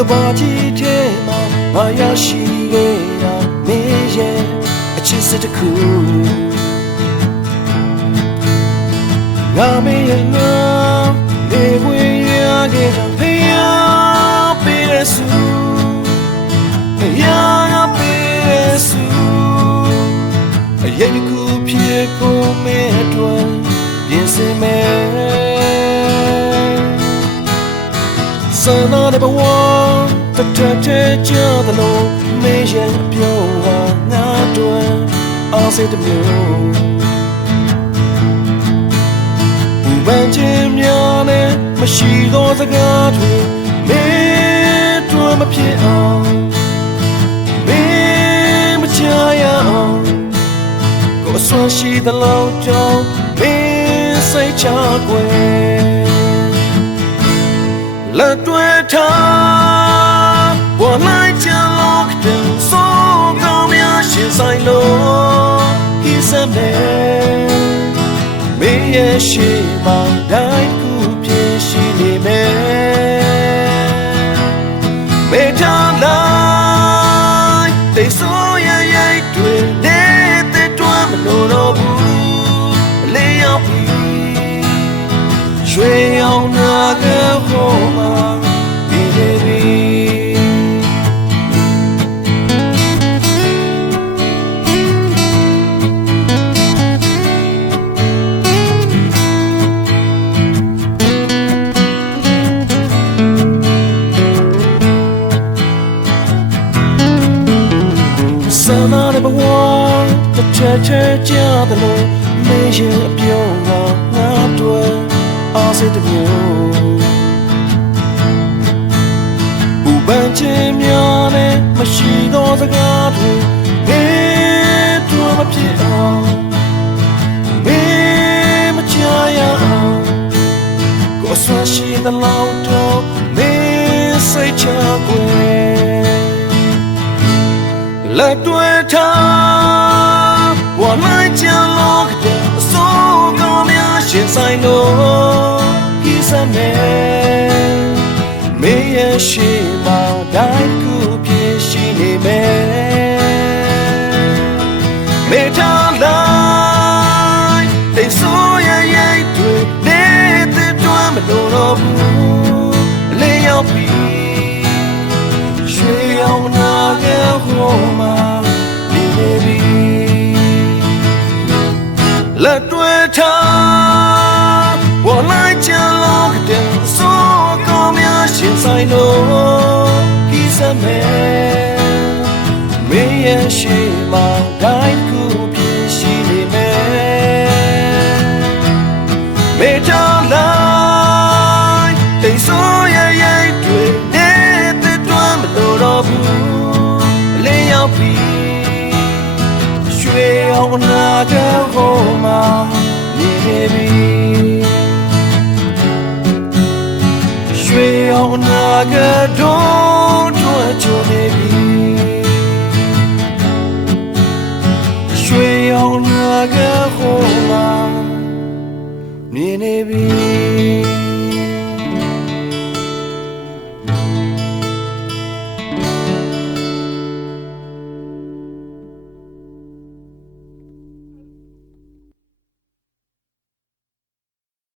ကဘာကြီးထဲမှာငါရရှိခဲ့တာမင်းရဲ့အချစ်စစ်တစ်ခုငါမင်းရဲ့နာနေဝင်ရခဲ့တာဖေးရပေးရစုဖေးရပေးရစုအရင်တစ်ခုဖြစ်ဖို့မင်းအတွက်ပြင်ဆင်မယ်စနာတဲ့ဘဝတထတဲ့ကြတဲ့လို့မင်းရဲ့အပြုံးဟာငါတို့အားစိတ်တစ်မျိုးဘူပန်းချင်းများနဲ့မရှိသောစကားတွေမင်းတို့မဖြစ်အောင်မင်းမချရအောင်ကိုယ်ဆွမ်းရှိတဲ့လောက်ကြောင့်မင်းစိတ်ချကွယ်လက်တွေ့ထားပေါ်လိုက်ချင်လို့တဲ့စိုးကောင်းများရှင်ဆိုင်လို့ဒီစမဲမင်းရဲ့ရှိမှတိုင်းခုပြည့်ရှိနေမယ်မေတ္တာလိုက်တိတ်ဆိုးရဲ့ရိတ်တွေနေတဲ့တွမ်းမလို့တော့ဘူးအလေးရောက်ပြီရွှေအောင်နာကဟောမှာဒီလေပြီစနာတဲ့ဘဝတစ်ချက်ချက်ကြားတယ်လို့မင်းရဲ့အပြုံးကငါတို့အားစိတ်တစ်မျိုးဘူပန်းချင်းများနဲ့မရှိသောစကားတွေမင်းတို့မဖြစ်အောင်မင်းမချရအောင်ကိုယ်ဆွမ်းရှိတဲ့လောက်တော့မင်းစိတ်ချကွယ်လက်တွေ့ထားဝမ်းလိုက်ချင်လို့တဲ့အစိုးကောင်းများရှင်ဆိုင်လို့ဒီစမဲမင်းရဲ့ရှိမှတိုင်းခုပြည့်ရှိနေမယ်မေတ္တာလိုက်တိတ်ဆိုးရဲ့ရိတ်တွေနေတဲ့တွမ်းမလို့တော့ဘူးအလေးရောက်ပြီရွှေအောင်နာကဟောမှာဒီလေပြီလက်တွေ့ထားပေါ်လိုက်ချင်လို့တဲ့စိုးကောင်းများရှင်ဆိုင်လို့ဒီစမဲမင်းရဲ့ရှိမှတိုင်းခုပြည့်ရှိနေမယ်မေတ္တာလိုက်တိတ်ဆိုးရဲ့ရိတ်တွေနေတဲ့တွမ်းမလို့တော့ဘူးအလေးရောက်ပြီရွှေအောင်နာကဟောမှာနေပြီရွှေအောင်နာကတော့တွေ့ချိုနေပြီ